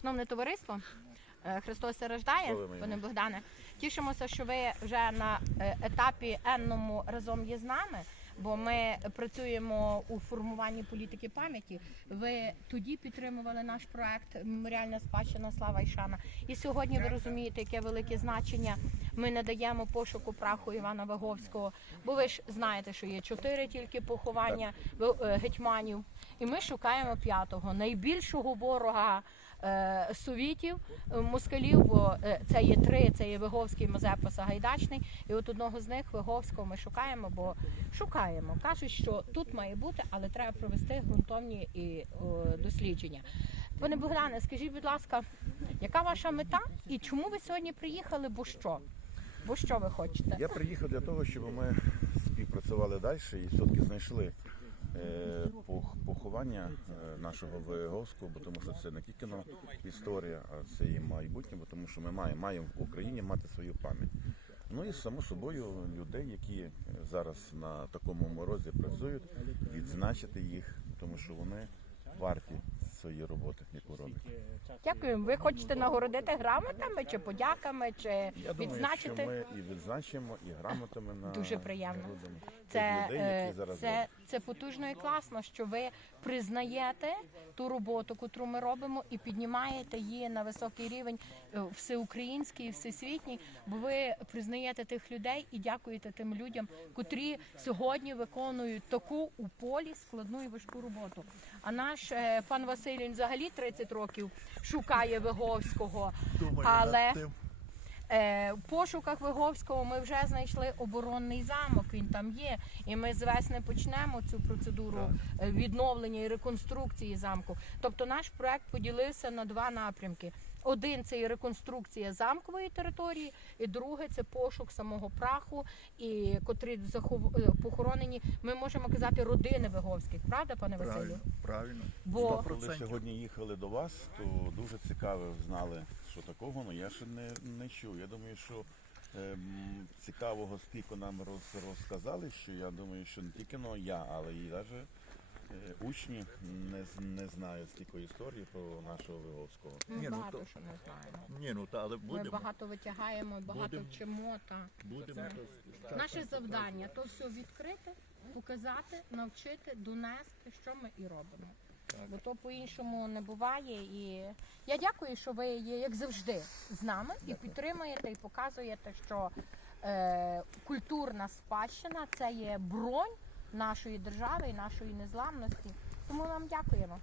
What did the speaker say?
Шановне товариство, е, Христос рождає, пане Богдане. Тішимося, що ви вже на е, етапі енному разом є з нами. Бо ми працюємо у формуванні політики пам'яті. Ви тоді підтримували наш проект Меморіальна спадщина Слава і Шана. І сьогодні ви розумієте, яке велике значення ми надаємо пошуку праху Івана Виговського. Бо ви ж знаєте, що є чотири тільки поховання е, гетьманів, і ми шукаємо п'ятого найбільшого ворога совітів, е, москалів, бо е, це є три: це є Виговський, Мазепа, Сагайдачний. І от одного з них Виговського ми шукаємо, бо шукаємо. Кажуть, що тут має бути, але треба провести ґрунтовні і дослідження. Пане Богдане, скажіть, будь ласка, яка ваша мета і чому ви сьогодні приїхали? Бо що? Бо що ви хочете? Я приїхав для того, щоб ми співпрацювали далі і все-таки знайшли е, пох- е, нашого ВГОСКу, бо тому що це не тільки історія, а це і майбутнє, бо тому що ми маємо, маємо в Україні мати свою пам'ять. Ну і само собою людей, які зараз на такому морозі працюють, відзначити їх, тому що вони варті своєї роботи, яку роблять. Дякую. Ви хочете нагородити грамотами чи подяками, чи Я думаю, відзначити? що ми і відзначимо, і грамотами на Дуже приємно. нагородимо тих Це, людей, е, які зараз це, це потужно і класно, що ви признаєте ту роботу, яку ми робимо, і піднімаєте її на високий рівень е, всеукраїнський, і всесвітній, бо ви признаєте тих людей і дякуєте тим людям, котрі сьогодні виконують таку у полі складну і важку роботу. А наш е, пан Василь він взагалі 30 років шукає Виговського, але Е, в пошуках Виговського ми вже знайшли оборонний замок. Він там є. І ми з весни почнемо цю процедуру е, відновлення і реконструкції замку. Тобто наш проект поділився на два напрямки. Один це і реконструкція замкової території, і друге це пошук самого праху, і котрі захов... е, похоронені. Ми можемо казати родини Виговських, правда, пане Василю? Правильно, правильно. Бо Коли 100%. сьогодні їхали до вас, то дуже цікаво знали, що такого, але я ще не, не чув. Я думаю, що ем, цікавого стільки нам роз, розказали, що я думаю, що не тільки ну, я, але і навіть учні не, з- не знають стільки історії про нашого Виговського. ми Ні, ну, багато то- що не знаємо. Ні, ну та, але Ми будемо. багато витягаємо, багато Будемо. вчимо. Так. будемо Це Наше завдання то все відкрити, показати, навчити, донести, що ми і робимо. Бо то по-іншому не буває. І я дякую, що ви є, як завжди, з нами і підтримуєте, і показуєте, що е, культурна спадщина це є бронь нашої держави і нашої незламності. Тому вам дякуємо.